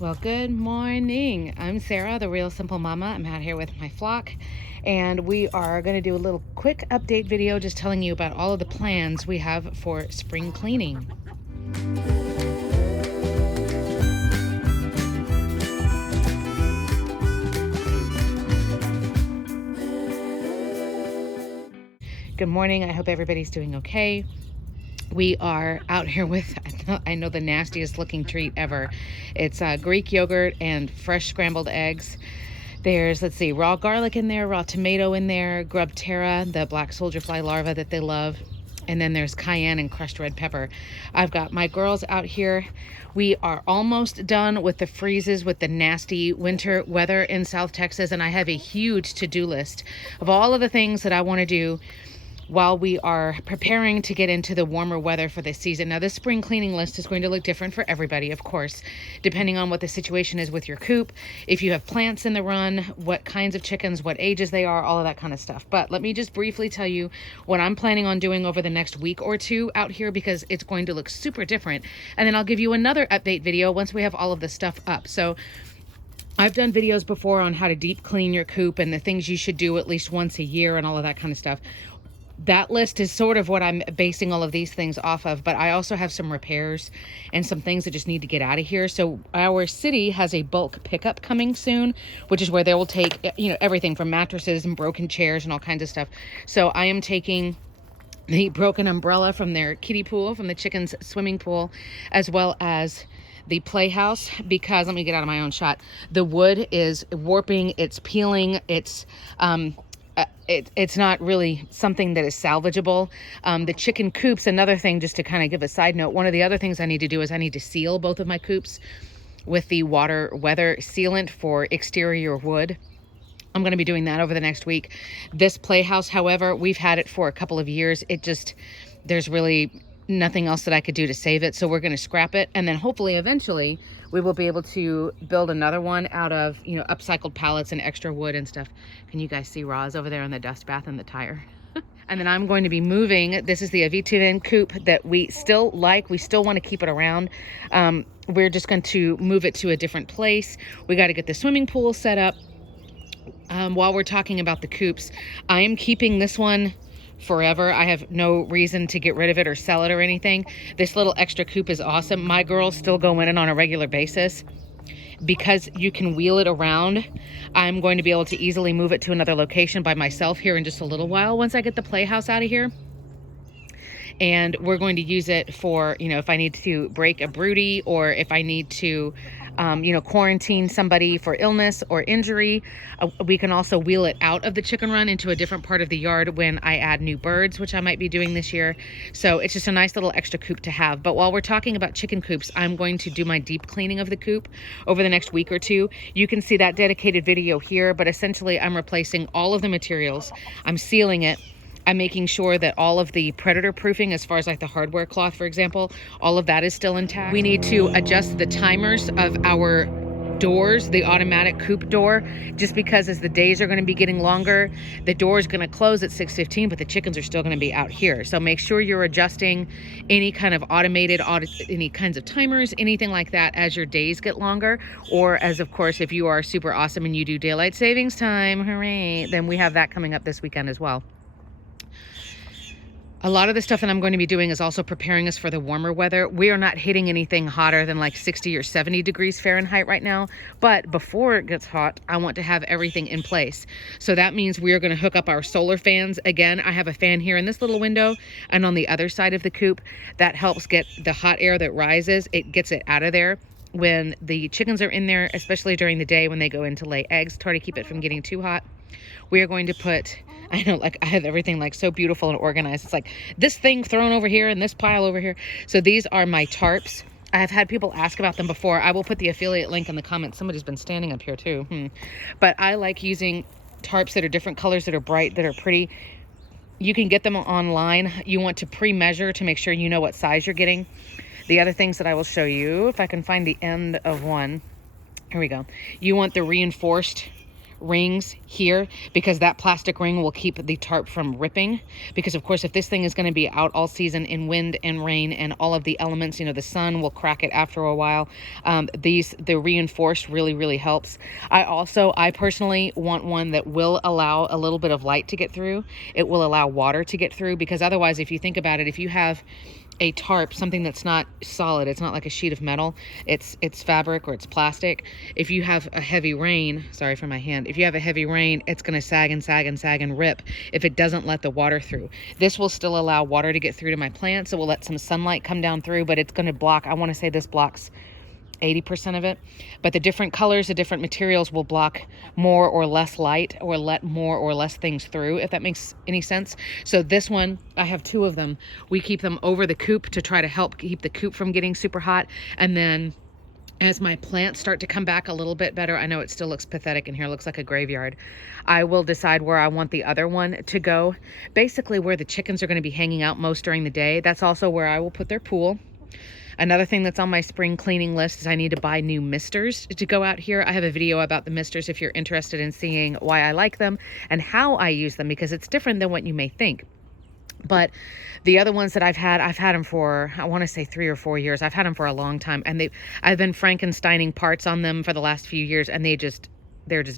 Well, good morning. I'm Sarah, the Real Simple Mama. I'm out here with my flock, and we are going to do a little quick update video just telling you about all of the plans we have for spring cleaning. Good morning. I hope everybody's doing okay. We are out here with, I know, the nastiest looking treat ever. It's Greek yogurt and fresh scrambled eggs. There's, let's see, raw garlic in there, raw tomato in there, grub terra, the black soldier fly larva that they love. And then there's cayenne and crushed red pepper. I've got my girls out here. We are almost done with the freezes with the nasty winter weather in South Texas. And I have a huge to-do list of all of the things that I want to do while we are preparing to get into the warmer weather for this season. Now, this spring cleaning list is going to look different for everybody, of course, depending on what the situation is with your coop, if you have plants in the run, what kinds of chickens, what ages they are, all of that kind of stuff. But let me just briefly tell you what I'm planning on doing over the next week or two out here, because it's going to look super different. And then I'll give you another update video once we have all of this stuff up. So I've done videos before on how to deep clean your coop and the things you should do at least once a year and all of that kind of stuff. That list is sort of what I'm basing all of these things off of, but I also have some repairs and some things that just need to get out of here. So our city has a bulk pickup coming soon, which is where they will take, everything from mattresses and broken chairs and all kinds of stuff. So I am taking the broken umbrella from their kiddie pool, from the chicken's swimming pool, as well as the playhouse, because, let me get out of my own shot, the wood is warping, it's peeling, it's not really something that is salvageable. The chicken coops, another thing, just to kind of give a side note, one of the other things I need to do is I need to seal both of my coops with the water weather sealant for exterior wood. I'm going to be doing that over the next week. This playhouse, however, we've had it for a couple of years. There's really nothing else that I could do to save it. So we're going to scrap it. And then hopefully eventually we will be able to build another one out of, upcycled pallets and extra wood and stuff. Can you guys see Roz over there in the dust bath and the tire? And then I'm going to be moving. This is the Avitivan coop that we still like. We still want to keep it around. We're just going to move it to a different place. We got to get the swimming pool set up. While we're talking about the coops, I am keeping this one forever. I have no reason to get rid of it or sell it or anything. This little extra coop is awesome. My girls still go in it on a regular basis. Because you can wheel it around, I'm going to be able to easily move it to another location by myself here in just a little while once I get the playhouse out of here. And we're going to use it for, if I need to break a broody, or if I need to, quarantine somebody for illness or injury. We can also wheel it out of the chicken run into a different part of the yard when I add new birds, which I might be doing this year. So it's just a nice little extra coop to have. But while we're talking about chicken coops, I'm going to do my deep cleaning of the coop over the next week or two. You can see that dedicated video here, but essentially I'm replacing all of the materials. I'm sealing it. I'm making sure that all of the predator proofing, as far as like the hardware cloth, for example, all of that is still intact. We need to adjust the timers of our doors, the automatic coop door, just because as the days are going to be getting longer, the door is going to close at 6:15, but the chickens are still going to be out here. So make sure you're adjusting any kind of any kinds of timers, anything like that as your days get longer, or as, of course, if you are super awesome and you do daylight savings time, hooray, then we have that coming up this weekend as well. A lot of the stuff that I'm going to be doing is also preparing us for the warmer weather. We are not hitting anything hotter than like 60 or 70 degrees Fahrenheit right now. But before it gets hot, I want to have everything in place. So that means we are going to hook up our solar fans. Again, I have a fan here in this little window and on the other side of the coop. That helps get the hot air that rises. It gets it out of there when the chickens are in there, especially during the day when they go in to lay eggs, try to keep it from getting too hot. We are going to put, I know, like I have everything like so beautiful and organized. It's like this thing thrown over here and this pile over here. So these are my tarps. I have had people ask about them before. I will put the affiliate link in the comments. Somebody's been standing up here too. But I like using tarps that are different colors, that are bright, that are pretty. You can get them online. You want to pre-measure to make sure you know what size you're getting. The other things that I will show you, if I can find the end of one. Here we go. You want the reinforced rings here, because that plastic ring will keep the tarp from ripping. Because of course, if this thing is going to be out all season in wind and rain and all of the elements, you know, the sun will crack it after a while. The reinforced really helps. I personally want one that will allow a little bit of light to get through. It will allow water to get through, because otherwise, if you think about it, if you have a tarp, something that's not solid, it's not like a sheet of metal, it's fabric or it's plastic. If you have a heavy rain, sorry for my hand, if you have a heavy rain, it's going to sag and rip if it doesn't let the water through. This will still allow water to get through to my plants. It will let some sunlight come down through, but it's going to block, I want to say this blocks 80% of it, but the different colors, the different materials will block more or less light, or let more or less things through, if that makes any sense. So this one, I have 2 of them. We keep them over the coop to try to help keep the coop from getting super hot. And then as my plants start to come back a little bit better, I know it still looks pathetic in here, it looks like a graveyard, I will decide where I want the other one to go. Basically where the chickens are going to be hanging out most during the day. That's also where I will put their pool. Another thing that's on my spring cleaning list is I need to buy new misters to go out here. I have a video about the misters if you're interested in seeing why I like them and how I use them, because it's different than what you may think. But the other ones that I've had them for, I want to say 3 or 4 years. I've had them for a long time, and I've been Frankensteining parts on them for the last few years, and they're just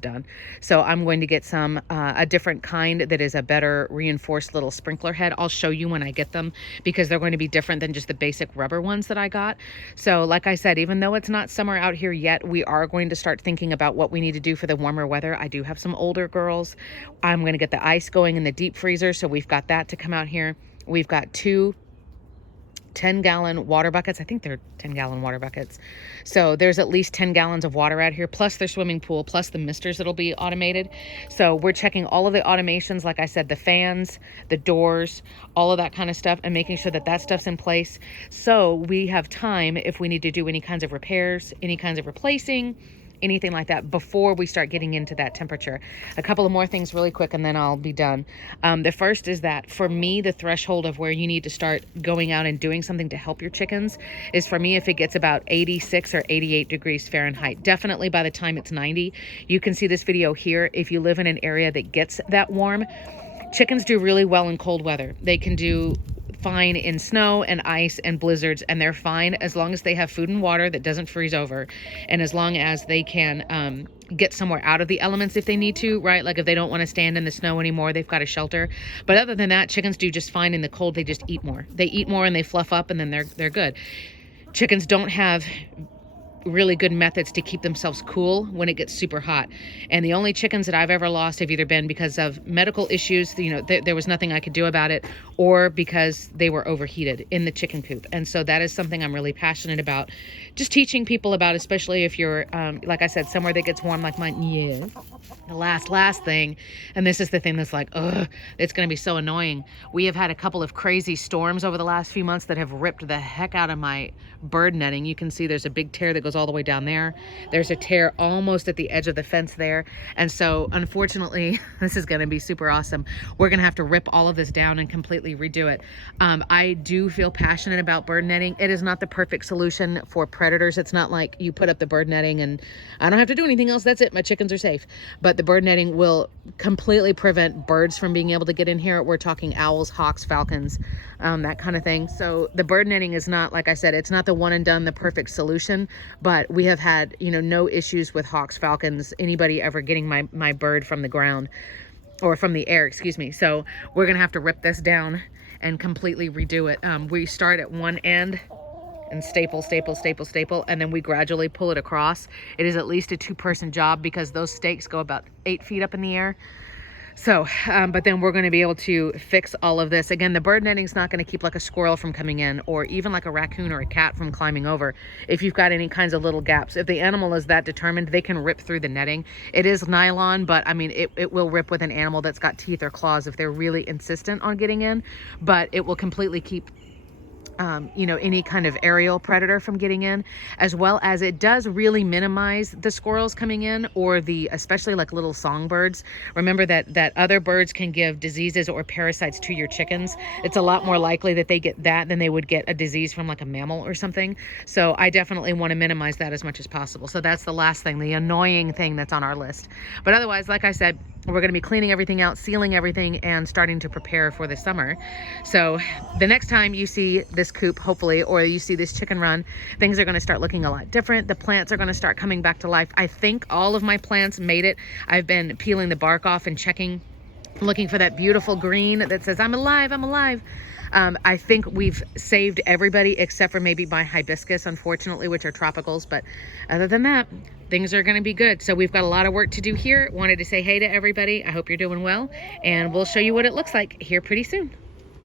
done. So I'm going to get some, a different kind that is a better reinforced little sprinkler head. I'll show you when I get them, because they're going to be different than just the basic rubber ones that I got. So like I said, even though it's not summer out here yet, we are going to start thinking about what we need to do for the warmer weather. I do have some older girls. I'm going to get the ice going in the deep freezer. So we've got that to come out here. We've got 2 10-gallon water buckets. I think they're 10-gallon water buckets. So there's at least 10 gallons of water out here, plus their swimming pool, plus the misters that'll be automated. So we're checking all of the automations, like I said, the fans, the doors, all of that kind of stuff, and making sure that that stuff's in place. So we have time if we need to do any kinds of repairs, any kinds of replacing, anything like that before we start getting into that temperature. A couple of more things really quick and then I'll be done. The first is that for me, the threshold of where you need to start going out and doing something to help your chickens is, for me, if it gets about 86 or 88 degrees Fahrenheit. Definitely by the time it's 90. You can see this video here. If you live in an area that gets that warm, chickens do really well in cold weather. They can do fine in snow and ice and blizzards, and they're fine as long as they have food and water that doesn't freeze over, and as long as they can get somewhere out of the elements if they need to, right? Like if they don't want to stand in the snow anymore, they've got a shelter. But other than that, chickens do just fine in the cold. They just eat more. They eat more and they fluff up, and then they're good. Chickens don't have really good methods to keep themselves cool when it gets super hot. And the only chickens that I've ever lost have either been because of medical issues, you know, there was nothing I could do about it, or because they were overheated in the chicken coop. And so that is something I'm really passionate about, just teaching people about, especially if you're, like I said, somewhere that gets warm like mine. Yeah. The last thing, and this is the thing that's like, ugh, it's going to be so annoying. We have had a couple of crazy storms over the last few months that have ripped the heck out of my bird netting. You can see there's a big tear that goes all the way down there. There's a tear almost at the edge of the fence there. And so unfortunately, this is going to be super awesome. We're going to have to rip all of this down and completely redo it. I do feel passionate about bird netting. It is not the perfect solution for predators. It's not like you put up the bird netting and I don't have to do anything else. That's it. My chickens are safe. But the bird netting will completely prevent birds from being able to get in here. We're talking owls, hawks, falcons, that kind of thing. So the bird netting is not, like I said, it's not the one and done, the perfect solution, but we have had, you know, no issues with hawks, falcons, anybody ever getting my bird from the ground or from the air, excuse me. So we're going to have to rip this down and completely redo it. We start at one end and staple, and then we gradually pull it across. It is at least a 2-person job because those stakes go about 8 feet up in the air. So, but then we're going to be able to fix all of this. Again, the bird netting is not going to keep like a squirrel from coming in, or even like a raccoon or a cat from climbing over. If you've got any kinds of little gaps, if the animal is that determined, they can rip through the netting. It is nylon, but I mean, it will rip with an animal that's got teeth or claws if they're really insistent on getting in, but it will completely keep you know, any kind of aerial predator from getting in, as well as it does really minimize the squirrels coming in, or the, especially like little songbirds. Remember that other birds can give diseases or parasites to your chickens. It's a lot more likely that they get that than they would get a disease from like a mammal or something. So I definitely want to minimize that as much as possible. So that's the last thing, the annoying thing that's on our list. But otherwise, like I said, we're going to be cleaning everything out, sealing everything, and starting to prepare for the summer. So the next time you see this coop, hopefully, or you see this chicken run, things are going to start looking a lot different. The plants are going to start coming back to life. I think all of my plants made it. I've been peeling the bark off and checking, looking for that beautiful green that says, I'm alive, I'm alive. I think we've saved everybody except for maybe my hibiscus, unfortunately, which are tropicals. But other than that, things are going to be good. So we've got a lot of work to do here. Wanted to say hey to everybody. I hope you're doing well, and we'll show you what it looks like here pretty soon.